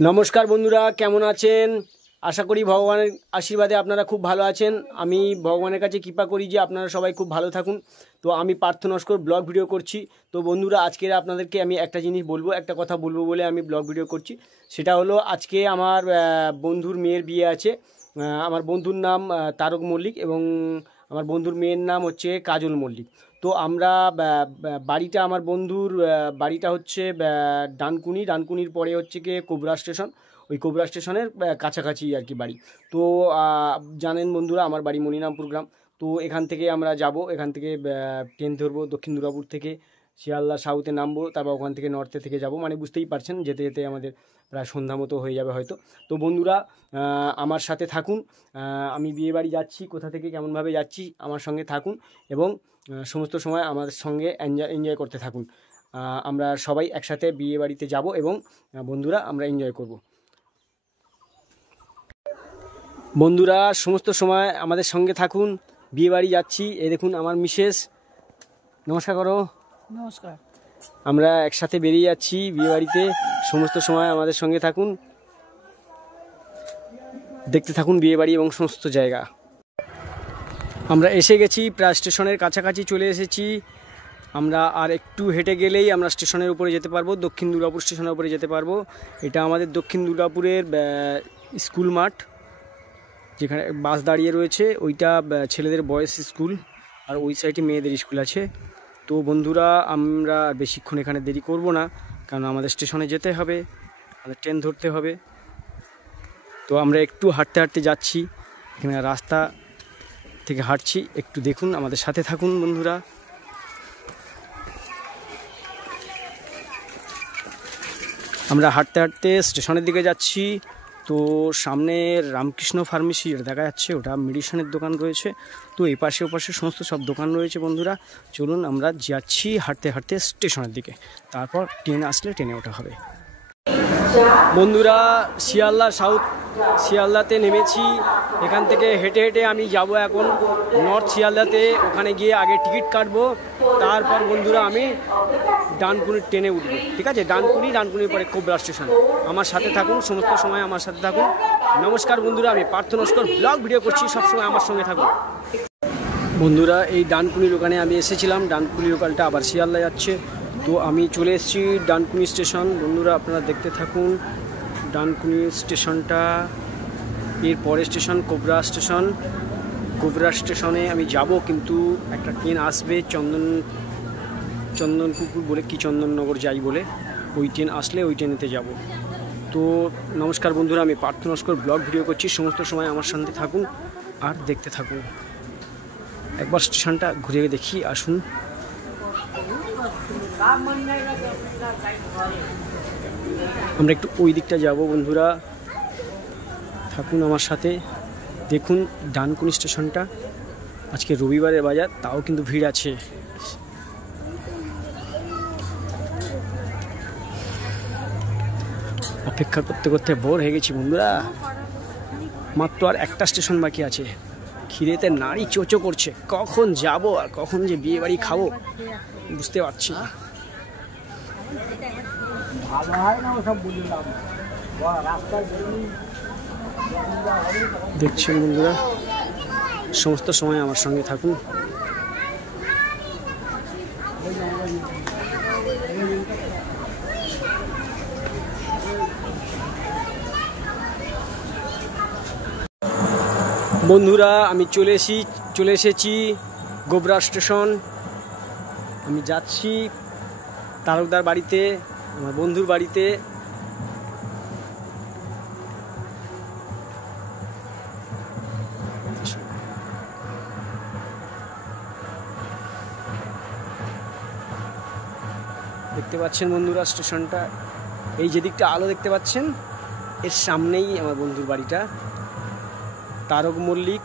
নমস্কার বন্ধুরা, কেমন আছেন? আশা করি ভগবানের আশীর্বাদে আপনারা খুব ভালো আছেন। আমি ভগবানের কাছে কৃপা করি যে আপনারা সবাই খুব ভালো থাকুন। তো আমি পার্থ নস্কর ব্লগ ভিডিও করছি। তো বন্ধুরা, আজকে আপনাদেরকে আমি একটা জিনিস বলবো, একটা কথা বলবো বলে আমি ব্লগ ভিডিও করছি। সেটা হলো, আজকে আমার বন্ধুর মেয়ের বিয়ে আছে। আমার বন্ধুর নাম তারক মল্লিক এবং আমার বন্ধুর মেয়ের নাম হচ্ছে কাজল মল্লিক। তো আমরা বাড়িটা, আমার বন্ধুর বাড়িটা হচ্ছে ডানকুনির পরে হচ্ছে গিয়ে কোবরা স্টেশন। ওই কোবরা স্টেশনের কাছাকাছি আর কি বাড়ি। তো জানেন বন্ধুরা, আমার বাড়ি মনিরামপুর গ্রাম। তো এখান থেকে আমরা যাব, এখান থেকে ট্রেন ধরবো, দক্ষিণ দুর্গাপুর থেকে শিয়ালদা সাউথে নামবো, তারপর ওখান থেকে নর্থে থেকে যাব। মানে বুঝতেই পারছেন, যেতে যেতে আমাদের প্রায় সন্ধ্যা মতো হয়ে যাবে হয়তো। তো বন্ধুরা, আমার সাথে থাকুন। আমি বিয়ে বাড়ি যাচ্ছি, কোথা থেকে কেমনভাবে যাচ্ছি আমার সঙ্গে থাকুন এবং সমস্ত সময় আমাদের সঙ্গে এনজয় করতে থাকুন। আমরা সবাই একসাথে বিয়ে বাড়িতে যাব এবং বন্ধুরা আমরা এনজয় করব। বন্ধুরা, সমস্ত সময় আমাদের সঙ্গে থাকুন, বিয়ে বাড়ি যাচ্ছি। এই দেখুন আমার মিসেস, নমস্কার করো। নমস্কার। আমরা একসাথে বেরিয়ে যাচ্ছি বিয়ে বাড়িতে। সমস্ত সময় আমাদের সঙ্গে থাকুন, দেখতে থাকুন বিয়ে বাড়ি এবং সমস্ত জায়গা। আমরা এসে গেছি, প্রায় স্টেশনের কাছাকাছি চলে এসেছি। আমরা আর একটু হেঁটে গেলেই আমরা স্টেশনের উপরে যেতে পারবো, দক্ষিণ দুর্গাপুর স্টেশনের উপরে যেতে পারবো। এটা আমাদের দক্ষিণ দুর্গাপুরের স্কুল মাঠ, যেখানে বাস দাঁড়িয়ে রয়েছে। ওইটা ছেলেদের বয়েজ স্কুল আর ওই সাইডে মেয়েদের স্কুল আছে। তো বন্ধুরা, আমরা বেশিক্ষণ এখানে দেরি করব না, কারণ আমাদের স্টেশনে যেতে হবে, আমাদের ট্রেন ধরতে হবে। তো আমরা একটু হাঁটতে হাঁটতে যাচ্ছি, এখানে রাস্তা থেকে হাঁটছি, একটু দেখুন, আমাদের সাথে থাকুন বন্ধুরা। আমরা হাঁটতে হাঁটতে স্টেশনের দিকে যাচ্ছি। তো সামনে রামকৃষ্ণ ফার্মেসি দেখা যাচ্ছে, ওটা মেডিসিনের দোকান রয়েছে। তো এই পাশে ওপাশে সমস্ত সব দোকান রয়েছে। বন্ধুরা চলুন, আমরা যাচ্ছি হাঁটতে হাঁটতে স্টেশনের দিকে, তারপর ট্রেন আসলে ট্রেনে ওঠা হবে। বন্ধুরা, শিয়ালদাতে নেমেছি। এখান থেকে হেঁটে হেঁটে আমি যাব এখন নর্থ শিয়ালদাতে। ওখানে গিয়ে আগে টিকিট কাটবো, তারপর বন্ধুরা আমি ডানকুনির ট্রেনে উঠবো। ঠিক আছে, ডানকুনির পরে কোবরা স্টেশন। আমার সাথে থাকুন, সমস্ত সময় আমার সাথে থাকুন। নমস্কার বন্ধুরা, আমি পার্থ নস্কর ব্লগ ভিডিও করছি, সবসময় আমার সঙ্গে থাকুন। বন্ধুরা, এই ডানকুনি লোকালে আমি এসেছিলাম, ডানকুনি লোকালটা আবার শিয়ালদা যাচ্ছে। তো আমি চলে এসেছি ডানকুনি স্টেশন। বন্ধুরা আপনারা দেখতে থাকুন ডানকুনি স্টেশনটা। এর পরের স্টেশন কোবরা স্টেশন। কোবরা স্টেশনে আমি যাব, কিন্তু একটা ট্রেন আসবে চন্দনপুকুর বলে কি চন্দননগর যাই বলে, ওই ট্রেন আসলে ওই ট্রেনেতে যাব। তো নমস্কার বন্ধুরা, আমি পার্থ নস্কর ব্লগ ভিডিও করছি, সমস্ত সময় আমার সঙ্গে থাকুন আর দেখতে থাকুন। একবার স্টেশনটা ঘুরে দেখি, আসুন। আমরা একটু ওই দিকটা যাব বন্ধুরা, থাকুন আমার সাথে। দেখুন ডানকুনি স্টেশনটা, আজকে রবিবারের বাজার, তাও কিন্তু ভিড় আছে। অপেক্ষা করতে করতে বোর হয়ে গেছি বন্ধুরা। মাত্র আর একটা স্টেশন বাকি আছে। খিদেতে নাড়ি চোচো করছে, কখন যাব আর কখন যে বিয়ে বাড়ি খাবো বুঝতে পারছি না। দেখছেন বন্ধুরা, সমস্ত সময় আমার সঙ্গে থাকুন। বন্ধুরা, আমি চলে এসেছি গোবরা স্টেশন। আমি যাচ্ছি তারকদার বাড়িতে, আমার বন্ধুর বাড়িতে। দেখতে পাচ্ছেন বন্ধুরা স্টেশনটা, এই যেদিকটা আলো দেখতে পাচ্ছেন, এর সামনেই আমার বন্ধুর বাড়িটা। তারক মল্লিক,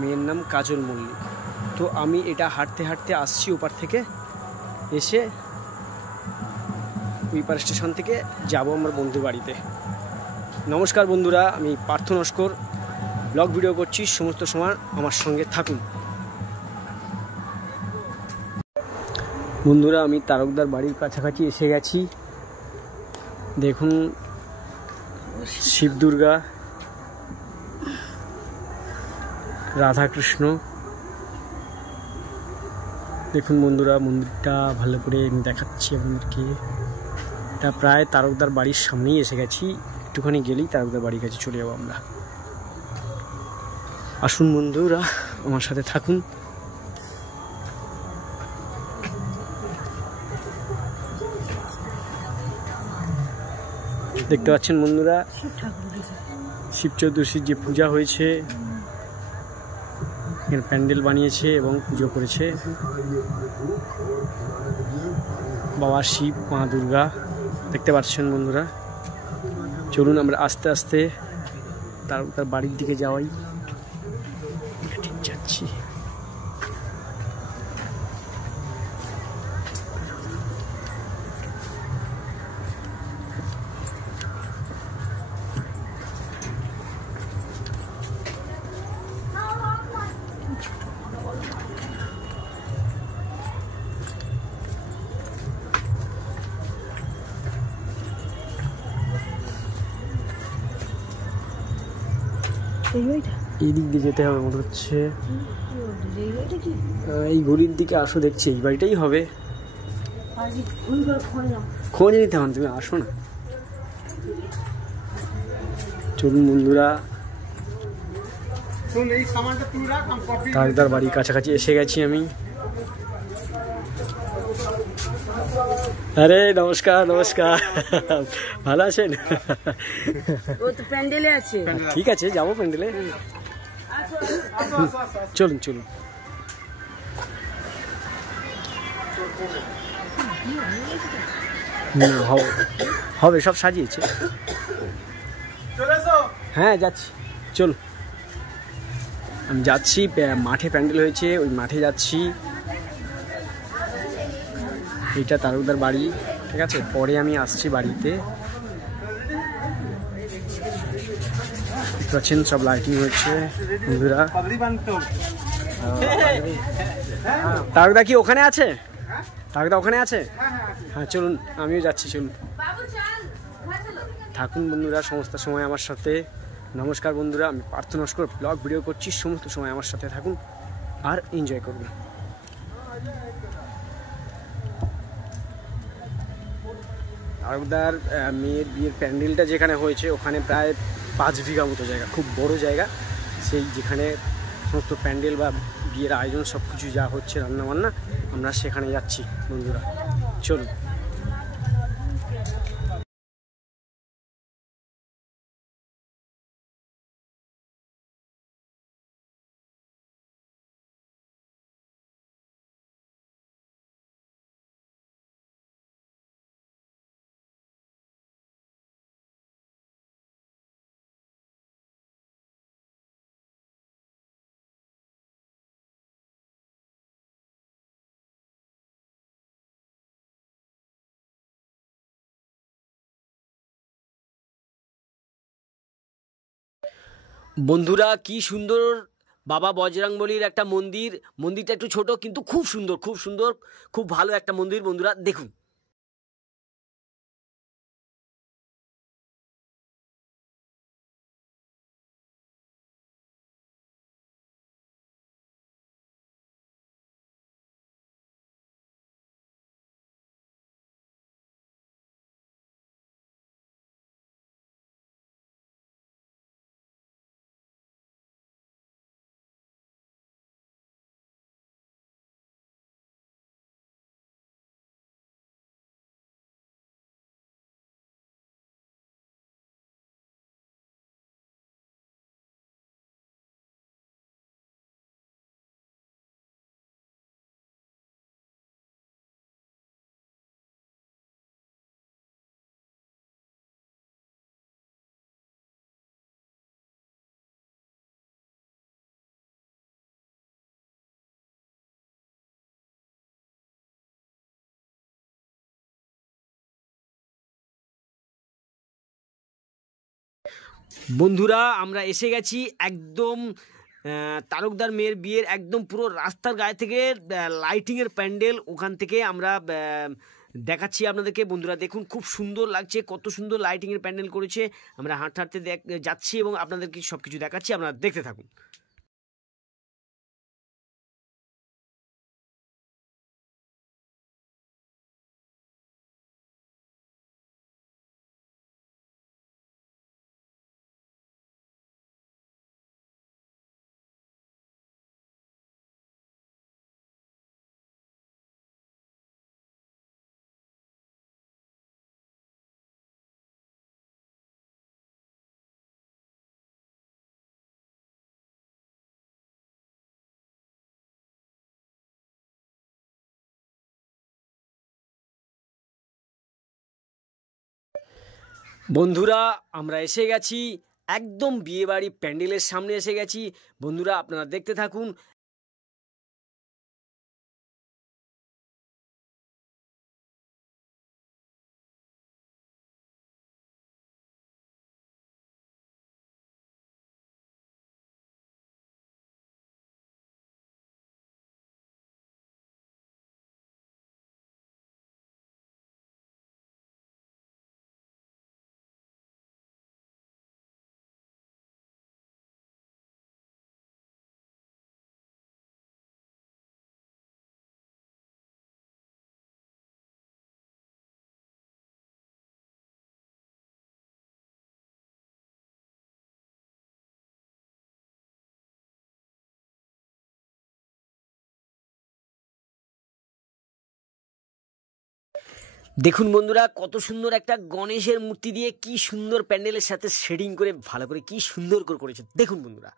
মেয়ের নাম কাজল মল্লিক। তো আমি এটা হাঁটতে হাঁটতে আসছি ওপার থেকে, এসে ওইপার স্টেশন থেকে যাব আমার বন্ধুর বাড়িতে। নমস্কার বন্ধুরা, আমি পার্থ নস্কর ব্লগ ভিডিও করছি, সমস্ত সময় আমার সঙ্গে থাকুন। বন্ধুরা, আমি তারকদার বাড়ির কাছাকাছি এসে গেছি। দেখুন শিব দুর্গা, রাধাকৃষ্ণ। দেখুন বন্ধুরা, মন্দিরটা ভালো করে আমি দেখাচ্ছি আপনাদেরকে। এটা প্রায় তারকদার বাড়ির সামনেই এসে গেছি, একটুখানি গেলেই তারকদার বাড়ির কাছে চলে যাবো আমরা। আসুন বন্ধুরা, আমার সাথে থাকুন। দেখতে পাচ্ছেন বন্ধুরা, শিব চতুর্দশীর যে পূজা হয়েছে, এখানে প্যান্ডেল বানিয়েছে এবং পুজো করেছে বাবা শিব, মা দুর্গা। দেখতে পাচ্ছেন বন্ধুরা, চলুন আমরা আস্তে আস্তে তার বাড়ির দিকে যাওয়াই। ঠিক যাচ্ছি। এই দিক দিয়ে যেতে হবে মনে হচ্ছে, এই ঘড়ির দিকে আসো, দেখছি এই বাড়িটাই হবে। খোঁজ নিতে হবে, তুমি আসো না। চলুন বন্ধুরা, তারকদার বাড়ির কাছাকাছি এসে গেছি আমি। আরে নমস্কার নমস্কার, ভালো আছেন? ও তো প্যান্ডেলে আছে। ঠিক আছে, যাবো প্যান্ডেলে। চলুন চলুন। হবে, সব সাজিয়েছে। হ্যাঁ যাচ্ছি, চলুন। আমি যাচ্ছি, মাঠে প্যান্ডেল হয়েছে, ওই মাঠে যাচ্ছি। এইটা তারকদার বাড়ি, ঠিক আছে। পরে আমি আসছি বাড়িতে। দেখতে পাচ্ছেন সব লাইটিং হচ্ছে বন্ধুরা। তারকদা কি ওখানে আছে? তারকদা ওখানে আছে? হ্যাঁ চলুন, আমিও যাচ্ছি, চলুন। থাকুন বন্ধুরা সমস্ত সময় আমার সাথে। নমস্কার বন্ধুরা, আমি পার্থ নস্কর ব্লগ ভিডিও করছি, সমস্ত সময় আমার সাথে থাকুন আর এনজয় করুন। তারকদার মেয়ের বিয়ের প্যান্ডেলটা যেখানে হয়েছে, ওখানে প্রায় 5 বিঘা মতো জায়গা, খুব বড় জায়গা। সেই যেখানে সমস্ত প্যান্ডেল বা বিয়ের আয়োজন সব কিছু যা হচ্ছে, রান্নাবান্না, আমরা সেখানে যাচ্ছি বন্ধুরা, চলুন। বন্ধুরা কি সুন্দর বাবা বজরংবলীর একটা মন্দির। মন্দিরটা একটু ছোট কিন্তু খুব সুন্দর, খুব সুন্দর, খুব ভালো একটা মন্দির বন্ধুরা, দেখুন। বন্ধুরা আমরা এসে গেছি একদম তারকদার মেয়ের বিয়ের একদম পুরো রাস্তার গায়ে থেকে লাইটিংয়ের প্যান্ডেল, ওখান থেকে আমরা দেখাচ্ছি আপনাদেরকে। বন্ধুরা দেখুন, খুব সুন্দর লাগছে, কত সুন্দর লাইটিংয়ের প্যান্ডেল করেছে। আমরা হাঁটতে হাঁটতে যাচ্ছি এবং আপনাদেরকে সব কিছু দেখাচ্ছি, আপনারা দেখতে থাকুন। বন্ধুরা আমরা এসে গেছি, একদম বিয়েবাড়ি প্যান্ডেলের সামনে এসে গেছি। বন্ধুরা আপনারা দেখতে থাকুন। দেখুন বন্ধুরা, কত সুন্দর একটা গণেশের মূর্তি দিয়ে কি সুন্দর প্যান্ডেলের সাথে শেডিং করে ভালো করে কি সুন্দর করে করেছে। দেখুন বন্ধুরা,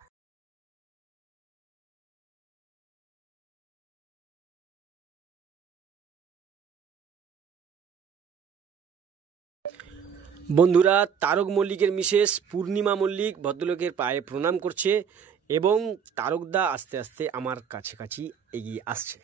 বন্ধুরা তারক মল্লিকের মিসেস পূর্ণিমা মল্লিক ভদ্রলোকের পায়ে প্রণাম করছে এবং তারকদা আস্তে আস্তে আমার কাছাকাছি এগিয়ে আসছে।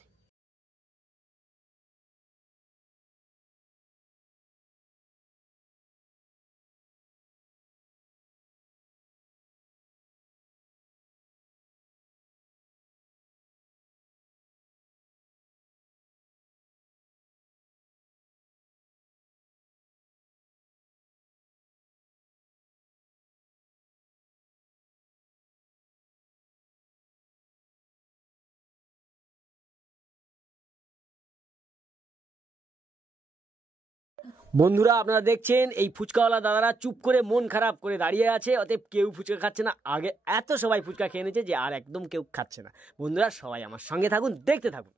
বন্ধুরা আপনারা দেখছেন এই ফুচকাওয়ালা দাদারা চুপ করে মন খারাপ করে দাঁড়িয়ে আছে, অতএব কেউ ফুচকা খাচ্ছে না। আগে এত সবাই ফুচকা খেয়ে নিয়েছে যে আর একদম কেউ খাচ্ছে না। বন্ধুরা সবাই আমার সঙ্গে থাকুন, দেখতে থাকুন।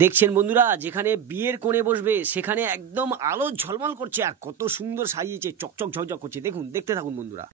দেখছেন বন্ধুরা, যেখানে বিয়ের কোণে বসবে সেখানে একদম আলো ঝলমল করছে আর কত সুন্দর সাজিয়েছে, চকচক ঝকঝক করছে। দেখুন, দেখতে থাকুন বন্ধুরা।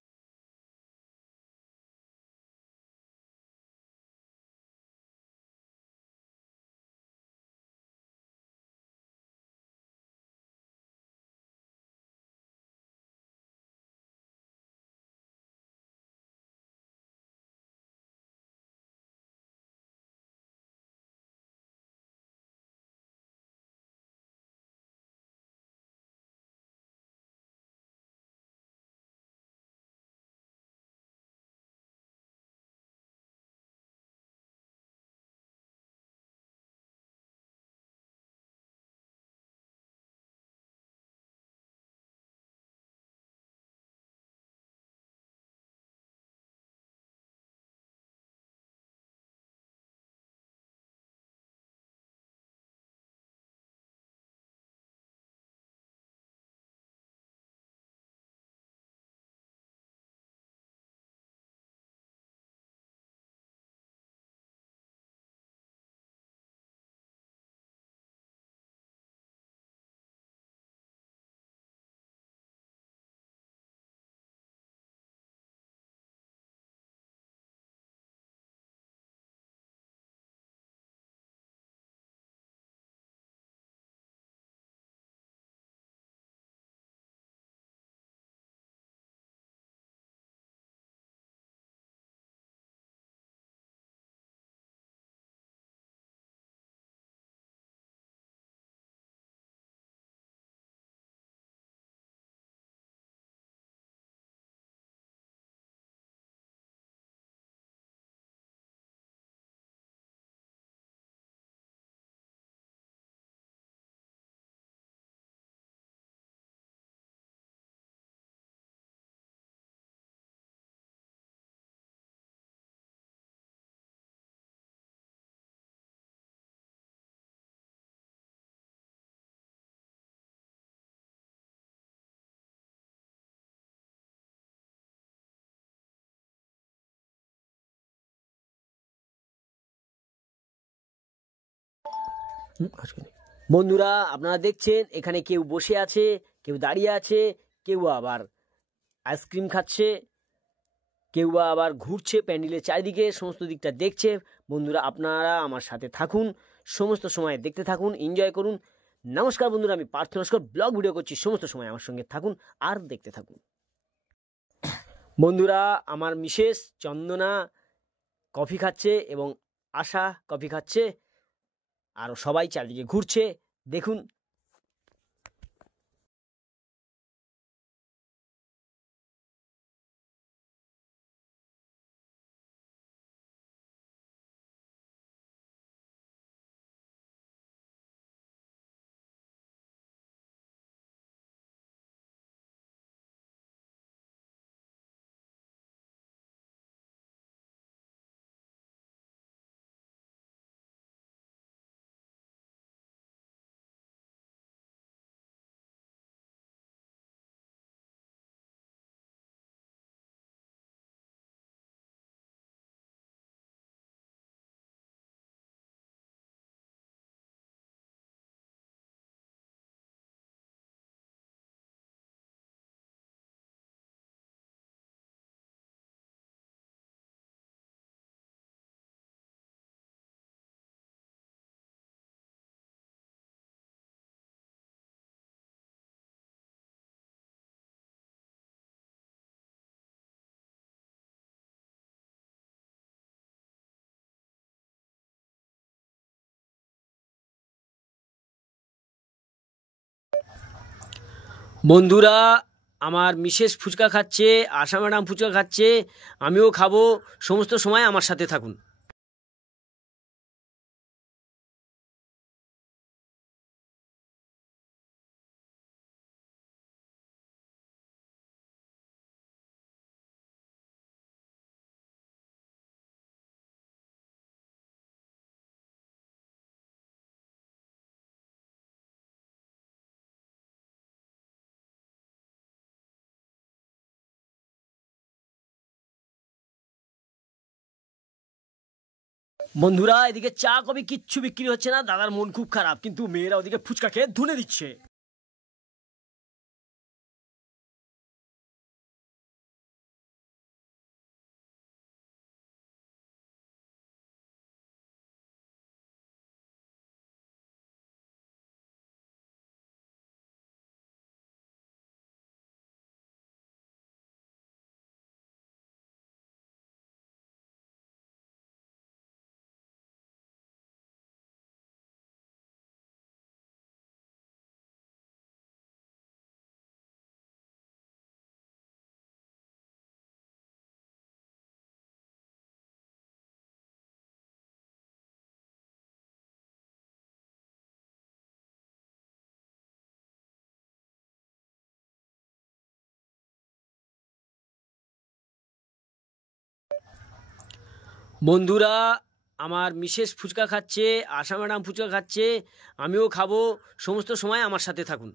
বন্ধুরা আপনারা দেখছেন এখানে কেউ বসে আছে, কেউ দাঁড়িয়ে আছে, কেউ আবার আইসক্রিম খাচ্ছে, কেউ আবার ঘুরছে প্যান্ডেলের চারিদিকে, সমস্ত দিকটা দেখছে। বন্ধুরা আপনারা আমার সাথে থাকুন, সমস্ত সময় দেখতে থাকুন, এনজয় করুন। নমস্কার বন্ধুরা, আমি পার্থ নস্কর ব্লগ ভিডিও করছি, সমস্ত সময় আমার সঙ্গে থাকুন আর দেখতে থাকুন। বন্ধুরা আমার মিসেস চন্দনা কফি খাচ্ছে এবং আশা কফি খাচ্ছে, আর সবাই চারিদিকে ঘুরছে, দেখুন। বন্ধুরা আমার মিসেস ফুচকা খাচ্ছে, আশা ম্যাডাম ফুচকা খাচ্ছে, আমিও খাবো, সমস্ত সময় আমার সাথে থাকুন। বন্ধুরা এদিকে চা কফি কিচ্ছু বিক্রি হচ্ছে না, দাদার মন খুব খারাপ, কিন্তু মেয়েরা ওদিকে ফুচকা খেয়ে ধুনে দিচ্ছে। বন্ধুরা আমার মিসেস ফুচকা খাচ্ছে, আশা ম্যাডাম ফুচকা খাচ্ছে, আমিও খাবো, সমস্ত সময় আমার সাথে থাকুন।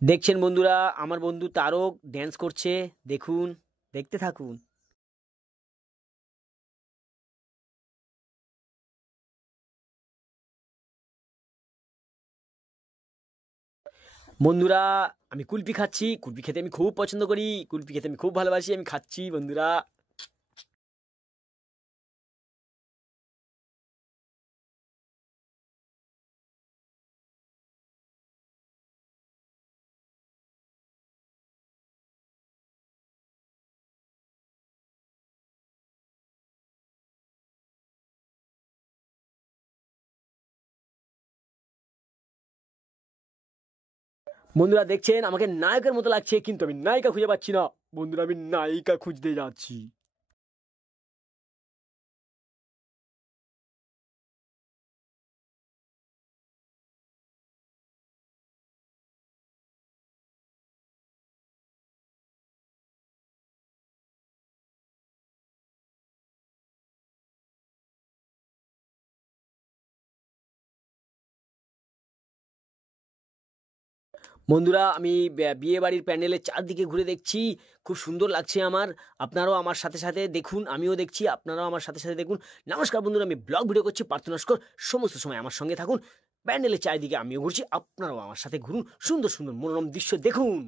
দেখছেন বন্ধুরা, আমার বন্ধু তারক ড্যান্স করছে। দেখুন, দেখতে থাকুন। বন্ধুরা, আমি কুলফি খাচ্ছি। কুলফি খেতে আমি খুব পছন্দ করি, কুলফি খেতে আমি খুব ভালোবাসি। আমি খাচ্ছি বন্ধুরা। বন্ধুরা দেখছেন, আমাকে নায়কের মতো লাগছে, কিন্তু আমি নায়িকা খুঁজে পাচ্ছি না। বন্ধুরা, আমি নায়িকা খুঁজতে যাচ্ছি। বন্ধুরা, আমি বিয়ে বাড়ির প্যান্ডেলের চারদিকে ঘুরে দেখছি, খুব সুন্দর লাগছে আমার। আপনারাও আমার সাথে সাথে দেখুন, আমিও দেখছি, আপনারাও আমার সাথে সাথে দেখুন। নমস্কার বন্ধুরা, আমি ব্লগ ভিডিও করছি পার্থ নস্কর। সমস্ত সময় আমার সঙ্গে থাকুন। প্যান্ডেলের চারিদিকে আমিও ঘুরছি, আপনারাও আমার সাথে ঘুরুন। সুন্দর সুন্দর মনোরম দৃশ্য দেখুন।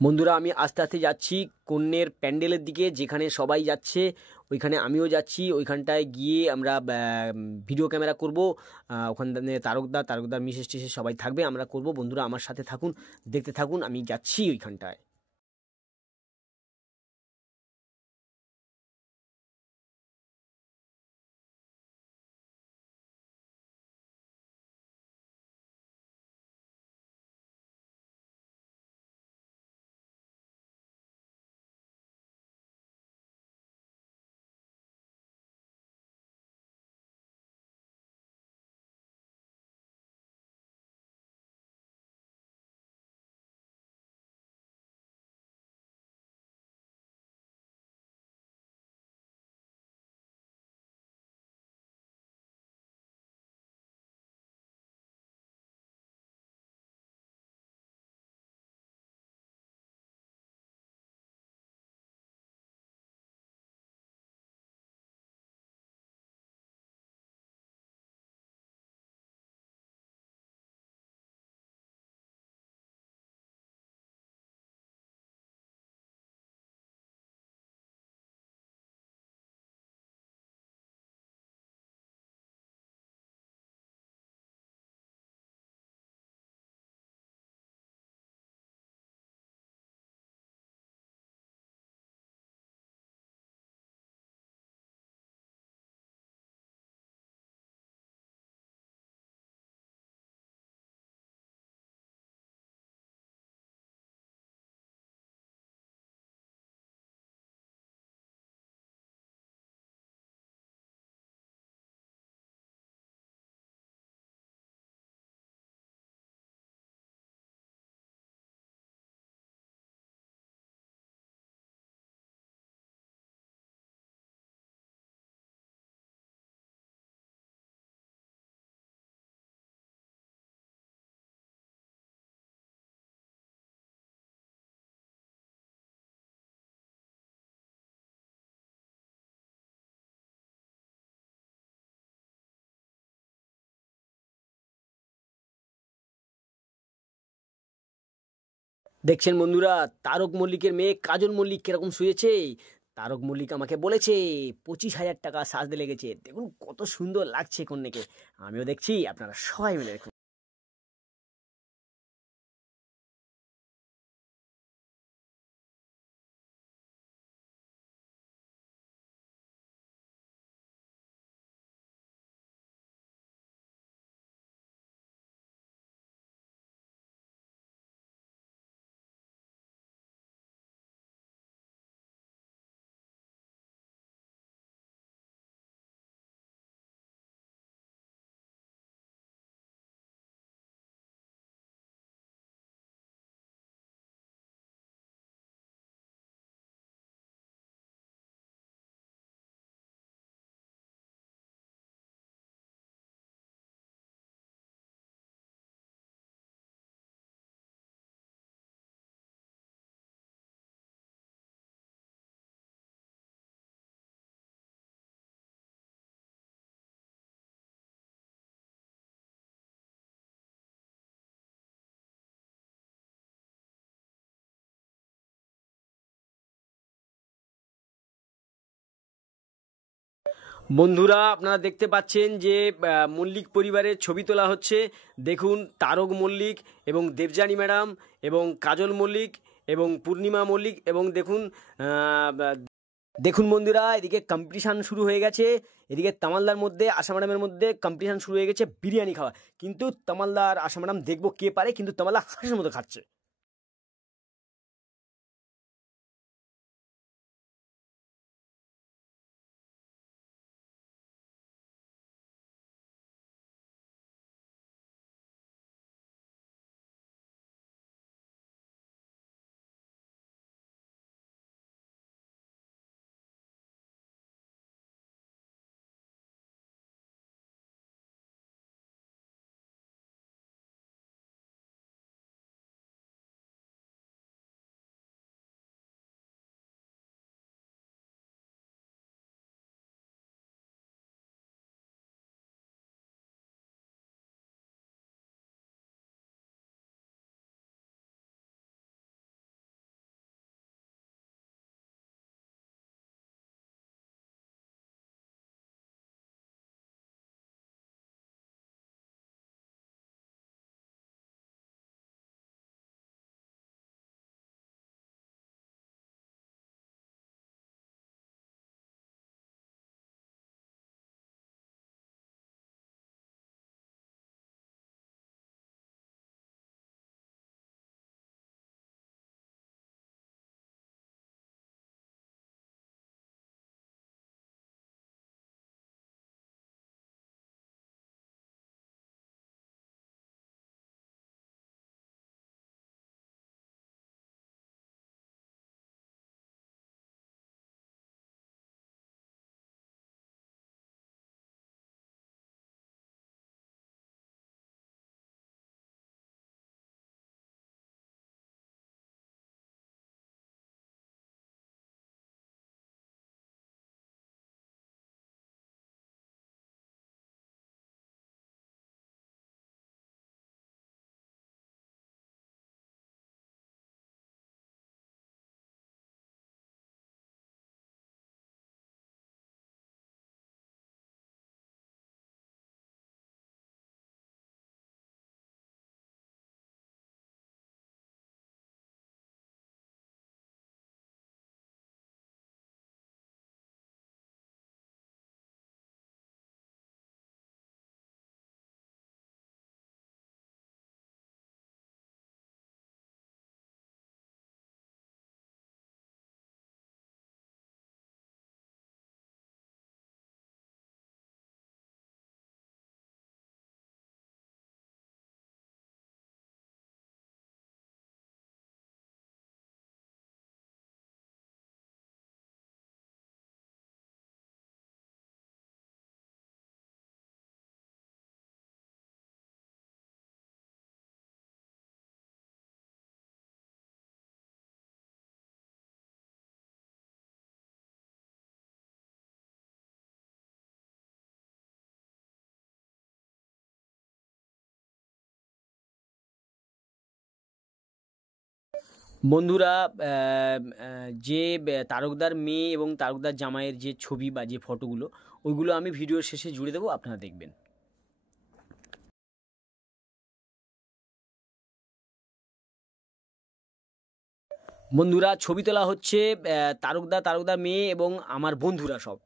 বন্ধুরা আমি আস্তে আস্তে যাচ্ছি কন্যের প্যান্ডেলের দিকে, যেখানে সবাই যাচ্ছে ওইখানে আমিও যাচ্ছি। ওইখানটায় গিয়ে আমরা ভিডিও ক্যামেরা করব। ওখানে তারকদার মিসেস টিসেস সবাই থাকবে, আমরা করব। বন্ধুরা আমার সাথে থাকুন, দেখতে থাকুন, আমি যাচ্ছি ওইখানটায়। দেখছেন বন্ধুরা, তারক মল্লিকের মেয়ে কাজল মল্লিক কিরকম শুয়েছে। তারক মল্লিক আমাকে বলেছে 25,000 টাকা সাজতে লেগেছে। দেখুন কত সুন্দর লাগছে কন্যাকে, আমিও দেখছি, আপনারা সবাই মিলে দেখুন। বন্ধুরা আপনারা দেখতে পাচ্ছেন যে মল্লিক পরিবারের ছবি তোলা হচ্ছে। দেখুন তারক মল্লিক এবং দেবযানী ম্যাডাম এবং কাজল মল্লিক এবং পূর্ণিমা মল্লিক, এবং দেখুন দেখুন বন্ধুরা, এদিকে কম্পিটিশান শুরু হয়ে গেছে। এদিকে তামালদার মধ্যে আশা ম্যাডামের মধ্যে কম্পিটিশান শুরু হয়ে গেছে বিরিয়ানি খাওয়া। কিন্তু তামালদার আশা ম্যাডাম দেখবো কে পারে, কিন্তু তামালদা হাঁসের মতো খাচ্ছে। বন্ধুরা যে তারকদার মেয়ে এবং তারকদার জামাইয়ের যে ছবি বা যে ফটোগুলো ওইগুলো আমি ভিডিওর শেষে জুড়ে দেবো, আপনারা দেখবেন। বন্ধুরা ছবি তোলা হচ্ছে তারকদার মেয়ে এবং আমার বন্ধুরা সব।